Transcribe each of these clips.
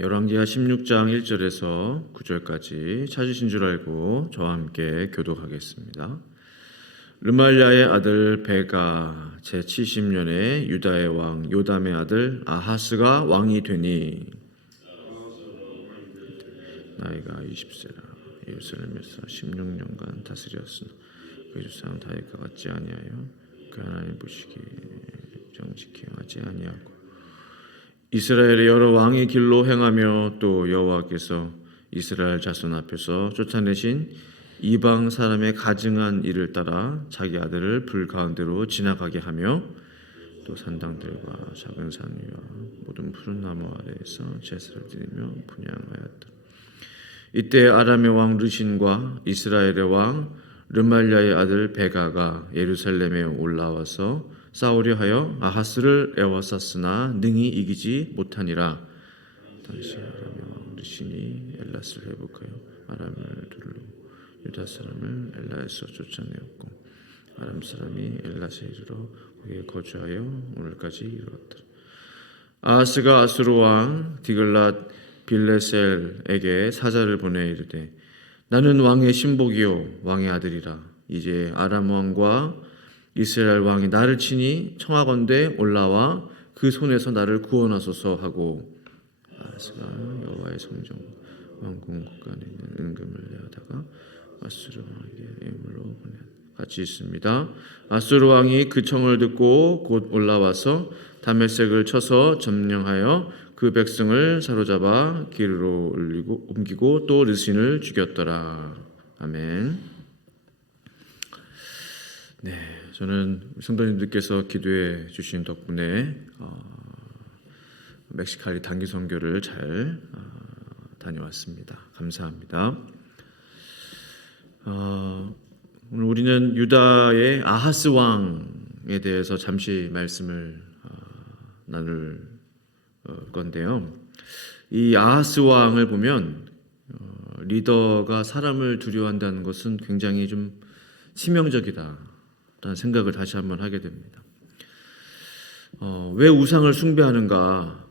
열왕기하 16장 1절에서 9절까지 찾으신 줄 알고 저와 함께 교독하겠습니다. 르말랴의 아들 베가 제70년에 유다의 왕 요담의 아들 아하스가 왕이 되니 나이가 20세라. 예루살렘에서 16년간 다스렸으나 그 주상 다윗과 같지 아니하여 그 하나님 보시기 정직히 하지 아니하고 이스라엘의 여러 왕의 길로 행하며 또 여호와께서 이스라엘 자손 앞에서 쫓아내신 이방 사람의 가증한 일을 따라 자기 아들을 불 가운데로 지나가게 하며 또 산당들과 작은 산 위와 모든 푸른 나무 아래에서 제사를 드리며 분향하였다. 이때 아람의 왕 르신과 이스라엘의 왕 르말랴의 아들 베가가 예루살렘에 올라와서 싸우려 하여 아하스를 에워쌌으나 능히 이기지 못하니라. 당시 아람의 왕 르신이 엘랏을 회복하여 아람을 두르고 유다 사람을 엘라에서 쫓아내었고 아람 사람이 엘랏에 이르러 거기에 거주하여 오늘까지 이르렀더라. 아하스가 아수르 왕 디글랏 빌레셀에게 사자를 보내 이르되 나는 왕의 신복이요 왕의 아들이라. 이제 아람 왕과 이스라엘 왕이 나를 치니 청하건대 올라와 그 손에서 나를 구원하소서 하고 아하스가 여호와의 성전 왕궁 곳간에 있는 은금을 내어다가 아수르 왕에게 예물로 보내 같이 있습니다. 아수르 왕이 그 청을 듣고 곧 올라와서 다메섹을 쳐서 점령하여 그 백성을 사로잡아 길로 옮기고 또 르신을 죽였더라. 아멘. 네, 저는 성도님들께서 기도해 주신 덕분에 멕시칼리 단기 선교를 잘 다녀왔습니다. 감사합니다. 오늘 우리는 유다의 아하스 왕에 대해서 잠시 말씀을 나눌 건데요. 이 아하스 왕을 보면 리더가 사람을 두려워한다는 것은 굉장히 좀 치명적이다 라는 생각을 다시 한번 하게 됩니다. 왜 우상을 숭배하는가?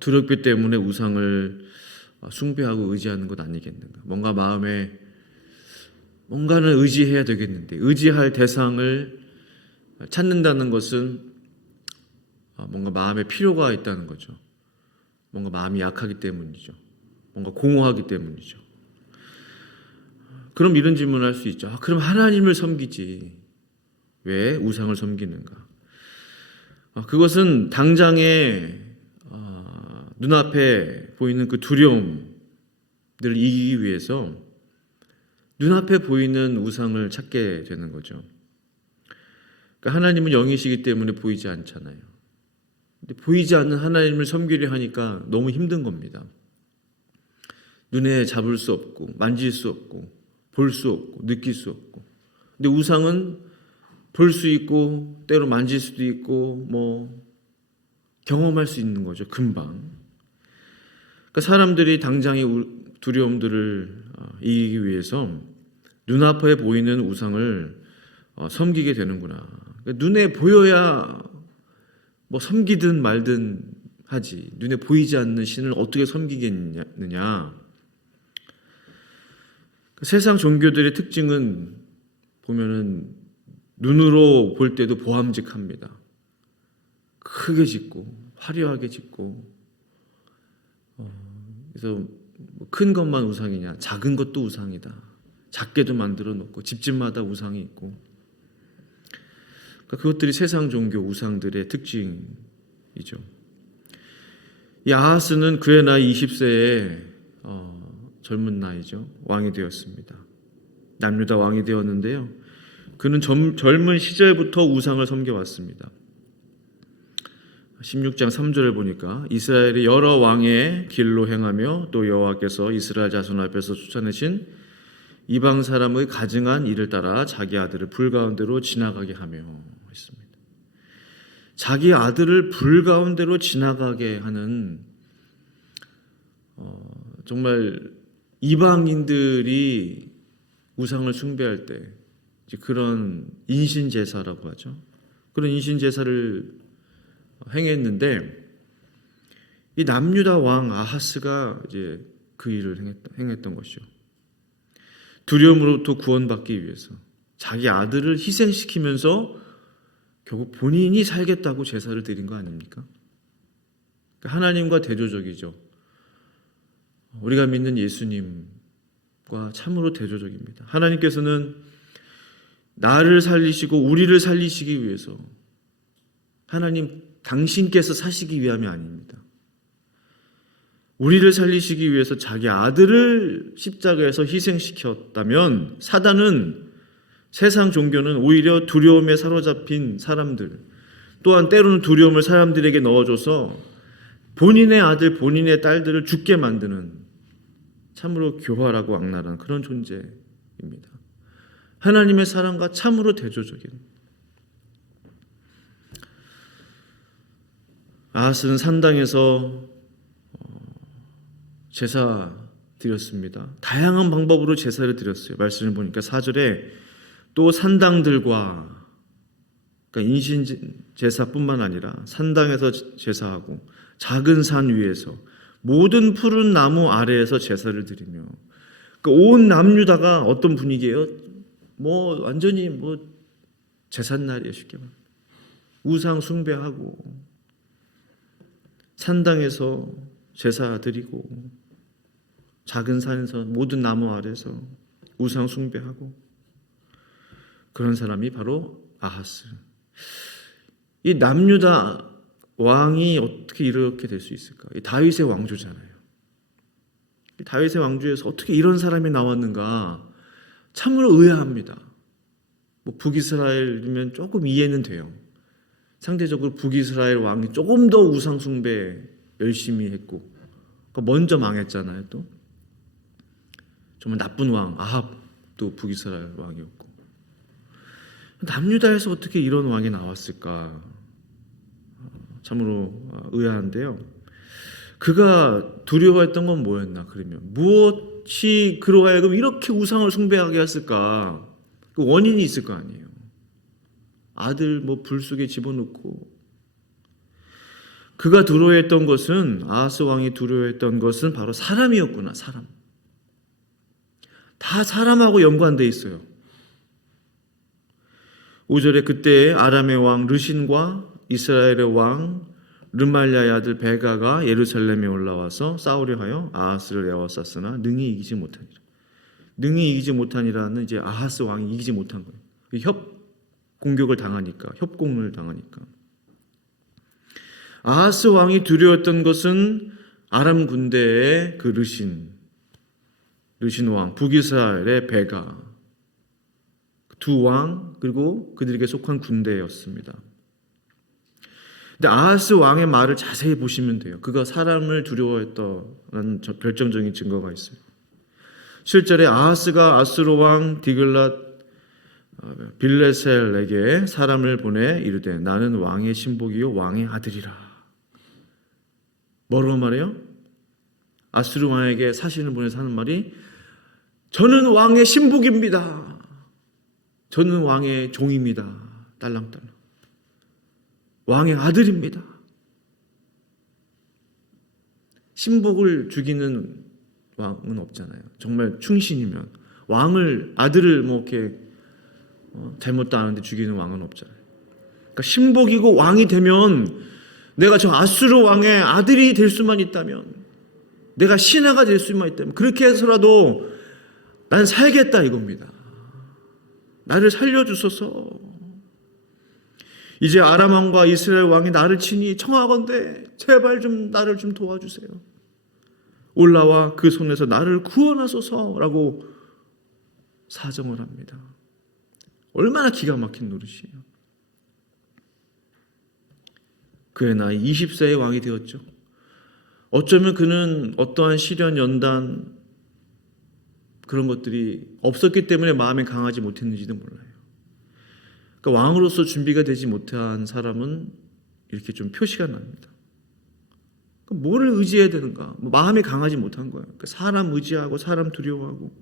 두렵기 때문에 우상을 숭배하고 의지하는 것 아니겠는가? 뭔가 마음에 뭔가는 의지해야 되겠는데 의지할 대상을 찾는다는 것은 뭔가 마음에 필요가 있다는 거죠. 뭔가 마음이 약하기 때문이죠. 뭔가 공허하기 때문이죠. 그럼 이런 질문을 할 수 있죠. 그럼 하나님을 섬기지 왜 우상을 섬기는가? 그것은 당장에 눈앞에 보이는 그 두려움들을 이기기 위해서 눈앞에 보이는 우상을 찾게 되는 거죠. 그러니까 하나님은 영이시기 때문에 보이지 않잖아요. 근데 보이지 않는 하나님을 섬기려 하니까 너무 힘든 겁니다. 눈에 잡을 수 없고 만질 수 없고 볼 수 없고 느낄 수 없고. 근데 우상은 볼 수 있고 때로 만질 수도 있고 뭐 경험할 수 있는 거죠. 금방. 그러니까 사람들이 당장의 두려움들을 이기기 위해서 눈앞에 보이는 우상을 섬기게 되는구나. 그러니까 눈에 보여야 뭐 섬기든 말든 하지. 눈에 보이지 않는 신을 어떻게 섬기겠느냐. 세상 종교들의 특징은 보면은 눈으로 볼 때도 보암직합니다. 크게 짓고 화려하게 짓고 그래서 큰 것만 우상이냐 작은 것도 우상이다. 작게도 만들어 놓고 집집마다 우상이 있고 그러니까 그것들이 세상 종교 우상들의 특징이죠. 이 아하스는 그의 나이 20세에 젊은 나이죠. 왕이 되었습니다. 남유다 왕이 되었는데요. 그는 젊은 시절부터 우상을 섬겨왔습니다. 16장 3절을 보니까 이스라엘의 여러 왕의 길로 행하며 또 여호와께서 이스라엘 자손 앞에서 쫓아내신 이방 사람의 가증한 일을 따라 자기 아들을 불 가운데로 지나가게 하며 했습니다. 자기 아들을 불 가운데로 지나가게 하는 정말 이방인들이 우상을 숭배할 때 그런 인신제사라고 하죠. 그런 인신제사를 행했는데 이 남유다 왕 아하스가 이제 그 일을 행했던 것이죠. 두려움으로부터 구원받기 위해서 자기 아들을 희생시키면서 결국 본인이 살겠다고 제사를 드린 거 아닙니까? 하나님과 대조적이죠. 우리가 믿는 예수님과 참으로 대조적입니다. 하나님께서는 나를 살리시고 우리를 살리시기 위해서 하나님 당신께서 사시기 위함이 아닙니다. 우리를 살리시기 위해서 자기 아들을 십자가에서 희생시켰다면 사단은 세상 종교는 오히려 두려움에 사로잡힌 사람들 또한 때로는 두려움을 사람들에게 넣어줘서 본인의 아들, 본인의 딸들을 죽게 만드는 참으로 교활하고 악랄한 그런 존재입니다. 하나님의 사랑과 참으로 대조적인 아하스는 산당에서 제사 드렸습니다. 다양한 방법으로 제사를 드렸어요. 말씀을 보니까 4절에 또 산당들과 그러니까 인신 제사뿐만 아니라 산당에서 제사하고 작은 산 위에서 모든 푸른 나무 아래에서 제사를 드리며 온 남유다가 어떤 분위기예요? 완전히 제삿날이에요. 쉽게 말하면 우상 숭배하고 산당에서 제사 드리고 작은 산에서 모든 나무 아래서 우상 숭배하고 그런 사람이 바로 아하스. 이 남유다 왕이 어떻게 이렇게 될 수 있을까? 이 다윗의 왕조잖아요. 이 다윗의 왕조에서 어떻게 이런 사람이 나왔는가? 참으로 의아합니다. 북이스라엘이면 조금 이해는 돼요. 상대적으로 북이스라엘 왕이 조금 더 우상 숭배 열심히 했고 먼저 망했잖아요. 또 정말 나쁜 왕 아합도 북이스라엘 왕이었고 남유다에서 어떻게 이런 왕이 나왔을까? 참으로 의아한데요. 그가 두려워했던 건 뭐였나? 그러면 무엇이 그로 하여금 이렇게 우상을 숭배하게 했을까? 그 원인이 있을 거 아니에요. 아들 불 속에 집어넣고 그가 두려워했던 것은 아하스 왕이 두려워했던 것은 바로 사람이었구나. 사람. 다 사람하고 연관되어 있어요. 5절에 그때 아람의 왕 르신과 이스라엘의 왕 르말랴의 아들 베가가 예루살렘에 올라와서 싸우려 하여 아하스를 에워쌌으나 능히 이기지 못하니라. 능히 이기지 못하니라는 이제 아하스 왕이 이기지 못한 거예요. 공격을 당하니까, 협공을 당하니까. 아하스 왕이 두려웠던 것은 아람 군대의 그 르신 왕, 북이스라엘의 베가, 두 왕 그리고 그들에게 속한 군대였습니다. 근데 아하스 왕의 말을 자세히 보시면 돼요. 그가 사람을 두려워했다는 결정적인 증거가 있어요. 7절에 아하스가 아수르 왕 디글랏 빌레셀에게 사람을 보내 이르되 나는 왕의 신복이요 왕의 아들이라. 뭐라고 말해요? 아수르 왕에게 사신을 보내서 하는 말이 저는 왕의 신복입니다. 저는 왕의 종입니다. 딸랑딸랑. 왕의 아들입니다. 신복을 죽이는 왕은 없잖아요. 정말 충신이면 아들을 이렇게 잘못도 안 하는데 죽이는 왕은 없잖아요. 그러니까 신복이고 왕이 되면 내가 저 아수르 왕의 아들이 될 수만 있다면, 내가 신하가 될 수만 있다면 그렇게 해서라도 난 살겠다 이겁니다. 나를 살려주소서. 이제 아람 왕과 이스라엘 왕이 나를 치니 청하건대 제발 좀 나를 좀 도와주세요. 올라와 그 손에서 나를 구원하소서라고 사정을 합니다. 얼마나 기가 막힌 노릇이에요. 그의 나이 20세의 왕이 되었죠. 어쩌면 그는 어떠한 시련, 연단 그런 것들이 없었기 때문에 마음이 강하지 못했는지도 몰라요. 그러니까 왕으로서 준비가 되지 못한 사람은 이렇게 좀 표시가 납니다. 그러니까 뭐를 의지해야 되는가? 마음이 강하지 못한 거예요. 그러니까 사람 의지하고 사람 두려워하고,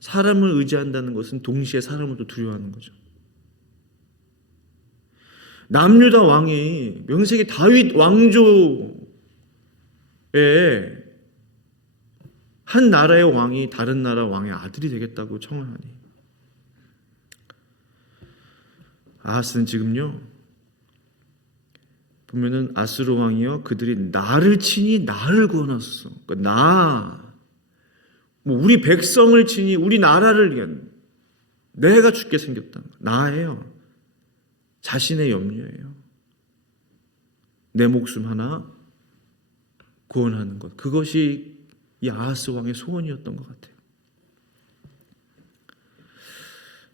사람을 의지한다는 것은 동시에 사람을 또 두려워하는 거죠. 남유다 왕이 명색이 다윗 왕조 왜 한 나라의 왕이 다른 나라 왕의 아들이 되겠다고 청하니? 아하스는 지금요, 보면은 아수르 왕이요, 그들이 나를 치니 나를 구원하소서. 그러니까 뭐 우리 백성을 치니 우리 나라를 위한, 내가 죽게 생겼다. 나예요. 자신의 염려예요. 내 목숨 하나 구원하는 것. 그것이 이 아하스 왕의 소원이었던 것 같아요.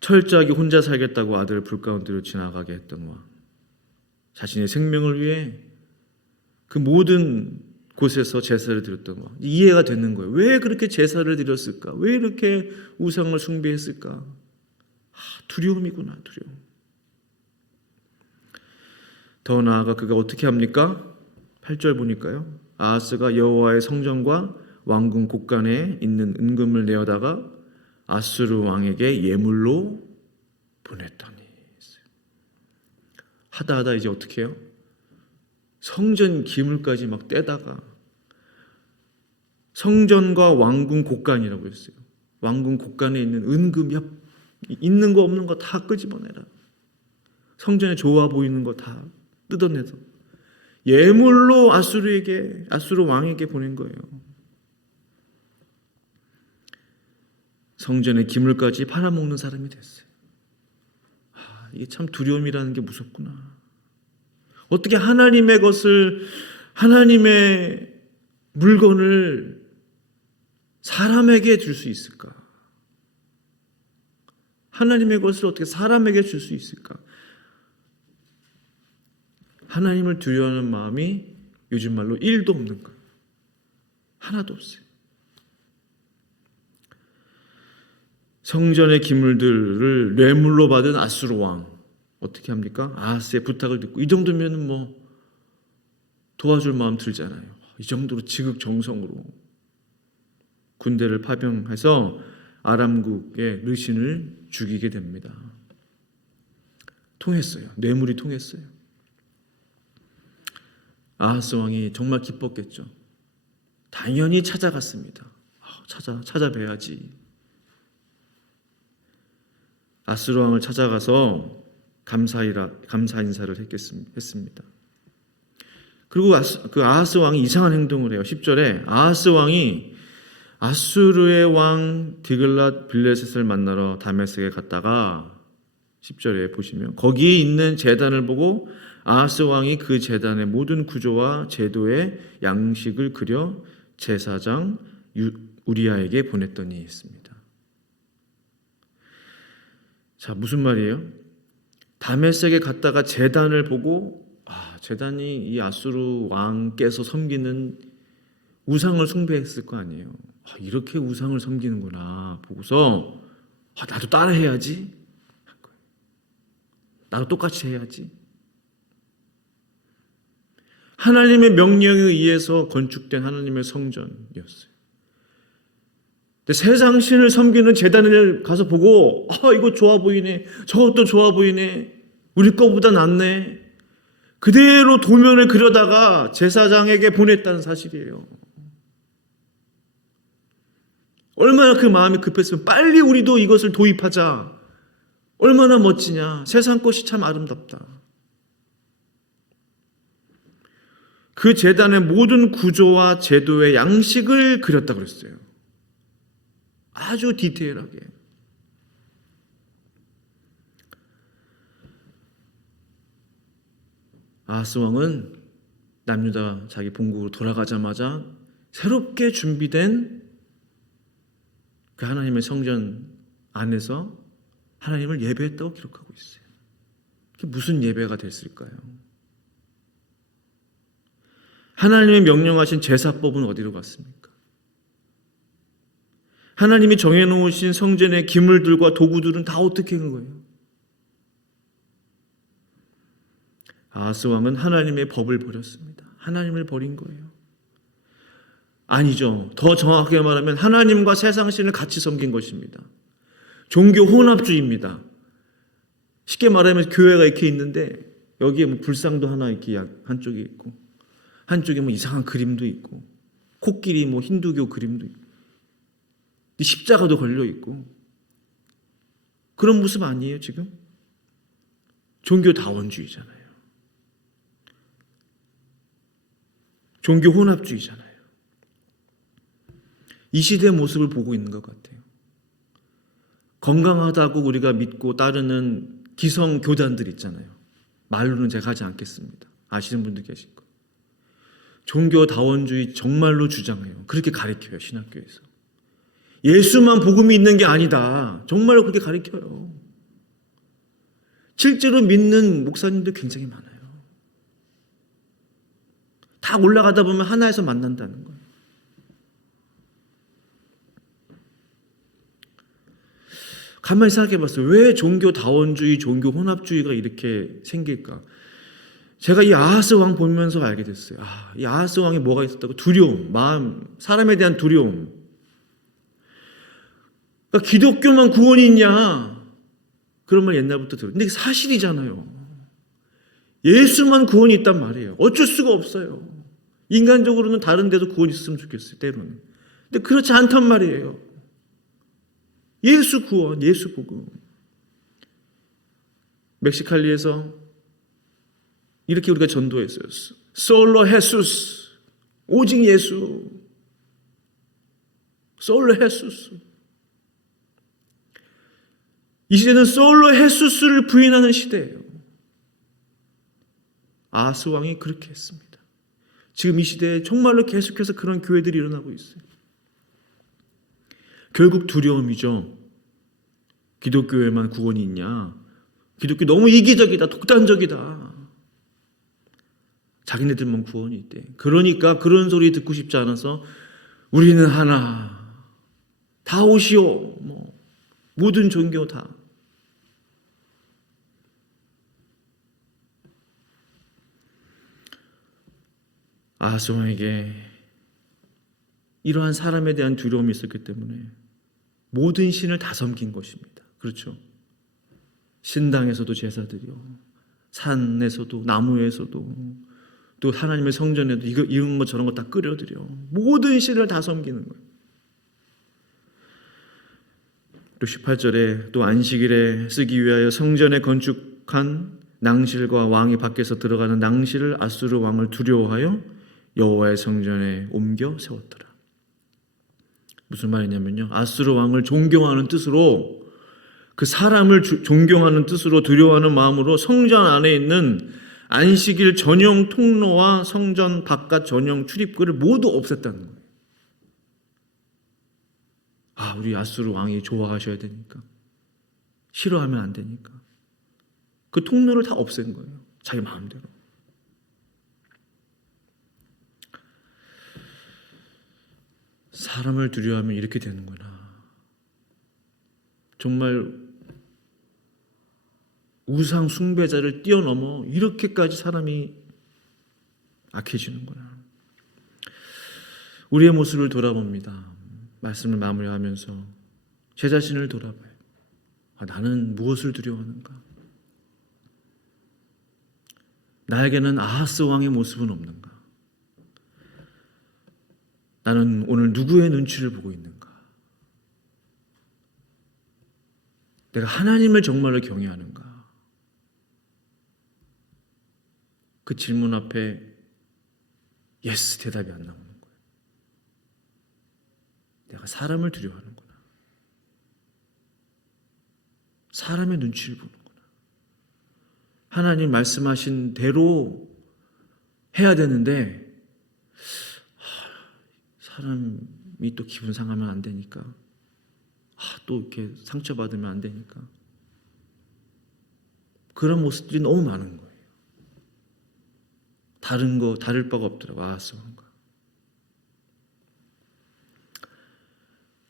철저하게 혼자 살겠다고 아들을 불 가운데로 지나가게 했던 왕. 자신의 생명을 위해 그 모든 곳에서 제사를 드렸던 왕. 이해가 되는 거예요. 왜 그렇게 제사를 드렸을까? 왜 이렇게 우상을 숭배했을까? 두려움이구나, 두려움. 더 나아가 그가 어떻게 합니까? 8절 보니까요. 아하스가 여호와의 성전과 왕궁 곳간에 있는 은금을 내어다가 아수르 왕에게 예물로 보냈더니. 하다 이제 어떻게 해요? 성전 기물까지 막 떼다가, 성전과 왕궁 곳간이라고 했어요. 왕궁 곳간에 있는 은금, 있는 거 없는 거 다 끄집어내라. 성전에 좋아 보이는 거 다 뜯어내서 예물로 아수르 왕에게 보낸 거예요. 성전의 기물까지 팔아먹는 사람이 됐어요. 이게 참 두려움이라는 게 무섭구나. 어떻게 하나님의 것을, 하나님의 물건을 사람에게 줄 수 있을까? 하나님의 것을 어떻게 사람에게 줄 수 있을까? 하나님을 두려워하는 마음이 요즘 말로 1도 없는 거예요. 하나도 없어요. 성전의 기물들을 뇌물로 받은 아수르 왕 어떻게 합니까? 아하스의 부탁을 듣고, 이 정도면 뭐 도와줄 마음 들잖아요. 이 정도로 지극정성으로 군대를 파병해서 아람국의 르신을 죽이게 됩니다. 통했어요. 뇌물이 통했어요. 아하스 왕이 정말 기뻤겠죠. 당연히 찾아갔습니다. 찾아뵈야지. 아수르 왕을 찾아가서 감사 인사를 했습니다. 그리고 그 아하스 왕이 이상한 행동을 해요. 10절에 아하스 왕이 아수르의 왕 디글랏 빌레셋을 만나러 다메섹에 갔다가, 10절에 보시면 거기에 있는 제단을 보고 아하스 왕이 그 제단의 모든 구조와 제도의 양식을 그려 제사장 우리야에게 보냈더니 했습니다. 자, 무슨 말이에요? 다메섹에 갔다가 제단을 보고, 제단이 이 아수르 왕께서 섬기는 우상을 숭배했을 거 아니에요. 이렇게 우상을 섬기는구나 보고서 나도 따라해야지. 나도 똑같이 해야지. 하나님의 명령에 의해서 건축된 하나님의 성전이었어요. 근데 세상 신을 섬기는 제단을 가서 보고, 이거 좋아 보이네, 저것도 좋아 보이네, 우리 거보다 낫네, 그대로 도면을 그려다가 제사장에게 보냈다는 사실이에요. 얼마나 그 마음이 급했으면 빨리 우리도 이것을 도입하자. 얼마나 멋지냐. 세상 것이 참 아름답다. 그 제단의 모든 구조와 제도의 양식을 그렸다고 그랬어요. 아주 디테일하게. 아하스 왕은 남유다 자기 본국으로 돌아가자마자 새롭게 준비된 그 하나님의 성전 안에서 하나님을 예배했다고 기록하고 있어요. 그게 무슨 예배가 됐을까요? 하나님이 명령하신 제사법은 어디로 갔습니까? 하나님이 정해놓으신 성전의 기물들과 도구들은 다 어떻게 한 거예요? 아하스 왕은 하나님의 법을 버렸습니다. 하나님을 버린 거예요. 아니죠. 더 정확하게 말하면 하나님과 세상신을 같이 섬긴 것입니다. 종교 혼합주의입니다. 쉽게 말하면 교회가 이렇게 있는데 여기에 불상도 하나 이렇게 한쪽에 있고, 한쪽에 이상한 그림도 있고, 코끼리 뭐 힌두교 그림도 있고 십자가도 걸려 있고 그런 모습 아니에요 지금? 종교다원주의잖아요. 종교 혼합주의잖아요. 이 시대의 모습을 보고 있는 것 같아요. 건강하다고 우리가 믿고 따르는 기성 교단들 있잖아요. 말로는 제가 하지 않겠습니다. 아시는 분들 계실 거예요. 종교다원주의 정말로 주장해요. 그렇게 가르쳐요. 신학교에서. 예수만 복음이 있는 게 아니다. 정말로 그렇게 가르쳐요. 실제로 믿는 목사님들 굉장히 많아요. 다 올라가다 보면 하나에서 만난다는 거예요. 가만히 생각해 봤어요. 왜 종교다원주의, 종교혼합주의가 이렇게 생길까? 제가 이 아하스 왕 보면서 알게 됐어요. 이 아하스 왕에 뭐가 있었다고? 두려움, 마음, 사람에 대한 두려움. 그러니까 기독교만 구원이 있냐? 그런 말 옛날부터 들어요. 근데 이게 사실이잖아요. 예수만 구원이 있단 말이에요. 어쩔 수가 없어요. 인간적으로는 다른 데도 구원이 있었으면 좋겠어요. 때로는. 근데 그렇지 않단 말이에요. 예수 구원, 예수 복음. 멕시칼리에서 이렇게 우리가 전도했어요. 솔로 헤수스. 오직 예수. 솔로 헤수스. 이 시대는 솔로 헤수스를 부인하는 시대예요. 아하스 왕이 그렇게 했습니다. 지금 이 시대에 정말로 계속해서 그런 교회들이 일어나고 있어요. 결국 두려움이죠. 기독교에만 구원이 있냐? 기독교 너무 이기적이다, 독단적이다. 자기네들만 구원이 있대. 그러니까 그런 소리 듣고 싶지 않아서 우리는 하나, 다 오시오, 모든 종교 다. 아하스 왕에게 이러한 사람에 대한 두려움이 있었기 때문에 모든 신을 다 섬긴 것입니다. 그렇죠? 신당에서도 제사드려, 산에서도 나무에서도 또 하나님의 성전에도 이런 거 저런 거 다 끓여드려. 모든 신을 다 섬기는 거예요. 또 18절에 또 안식일에 쓰기 위하여 성전에 건축한 낭실과 왕이 밖에서 들어가는 낭실을 아수르 왕을 두려워하여 여호와의 성전에 옮겨 세웠더라. 무슨 말이냐면요, 아수르 왕을 존경하는 뜻으로, 그 사람을 존경하는 뜻으로 두려워하는 마음으로 성전 안에 있는 안식일 전용 통로와 성전 바깥 전용 출입구를 모두 없앴다는 거예요. 우리 아수르 왕이 좋아하셔야 되니까, 싫어하면 안 되니까 그 통로를 다 없앤 거예요. 자기 마음대로. 사람을 두려워하면 이렇게 되는구나. 정말 우상 숭배자를 뛰어넘어 이렇게까지 사람이 악해지는구나. 우리의 모습을 돌아봅니다. 말씀을 마무리하면서 제 자신을 돌아봐요. 나는 무엇을 두려워하는가? 나에게는 아하스 왕의 모습은 없는가? 나는 오늘 누구의 눈치를 보고 있는가? 내가 하나님을 정말로 경외하는가? 그 질문 앞에 예스 대답이 안 나오는 거예요. 내가 사람을 두려워하는구나. 사람의 눈치를 보는구나. 하나님 말씀하신 대로 해야 되는데 사람이 또 기분 상하면 안 되니까, 또 이렇게 상처받으면 안 되니까, 그런 모습들이 너무 많은 거예요. 다를 바가 없더라고요. 아하스 왕과.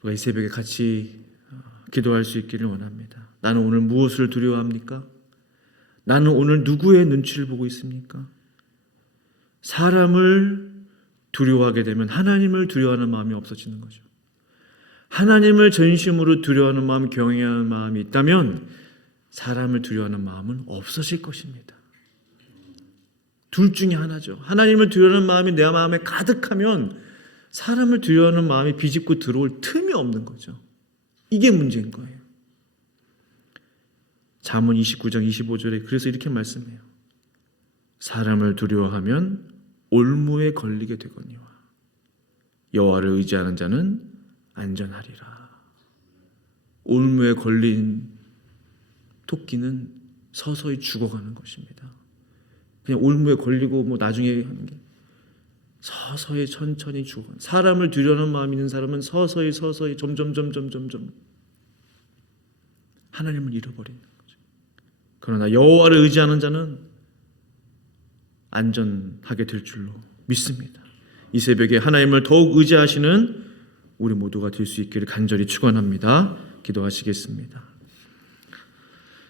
우리가 이 새벽에 같이 기도할 수 있기를 원합니다. 나는 오늘 무엇을 두려워합니까? 나는 오늘 누구의 눈치를 보고 있습니까? 사람을 두려워하게 되면 하나님을 두려워하는 마음이 없어지는 거죠. 하나님을 전심으로 두려워하는 마음, 경외하는 마음이 있다면 사람을 두려워하는 마음은 없어질 것입니다. 둘 중에 하나죠. 하나님을 두려워하는 마음이 내 마음에 가득하면 사람을 두려워하는 마음이 비집고 들어올 틈이 없는 거죠. 이게 문제인 거예요. 잠언 29장 25절에 그래서 이렇게 말씀해요. 사람을 두려워하면 올무에 걸리게 되거니와 여호와를 의지하는 자는 안전하리라. 올무에 걸린 토끼는 서서히 죽어가는 것입니다. 그냥 올무에 걸리고 나중에 하는 게 서서히 천천히 죽어가는. 사람을 두려워하는 마음이 있는 사람은 서서히 점점 하나님을 잃어버리는 거죠. 그러나 여호와를 의지하는 자는 안전하게 될 줄로 믿습니다. 이 새벽에 하나님을 더욱 의지하시는 우리 모두가 될 수 있기를 간절히 축원합니다. 기도하시겠습니다.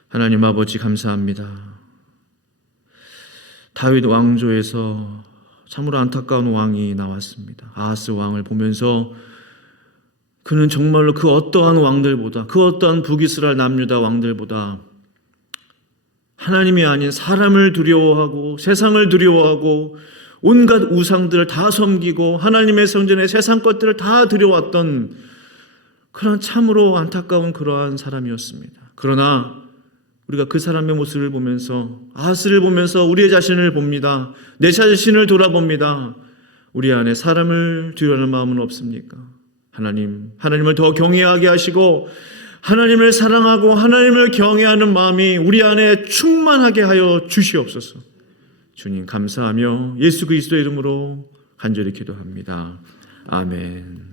하나님 아버지 감사합니다. 다윗 왕조에서 참으로 안타까운 왕이 나왔습니다. 아하스 왕을 보면서 그는 정말로 그 어떠한 왕들보다, 그 어떠한 북이스라엘 남유다 왕들보다 하나님이 아닌 사람을 두려워하고 세상을 두려워하고 온갖 우상들을 다 섬기고 하나님의 성전에 세상 것들을 다 들여왔던 그런 참으로 안타까운 그러한 사람이었습니다. 그러나 우리가 그 사람의 모습을 보면서 아하스를 보면서 우리의 자신을 봅니다. 내 자신을 돌아봅니다. 우리 안에 사람을 두려워하는 마음은 없습니까? 하나님을 더 경외하게 하시고 하나님을 사랑하고 하나님을 경외하는 마음이 우리 안에 충만하게 하여 주시옵소서. 주님 감사하며 예수 그리스도의 이름으로 간절히 기도합니다. 아멘.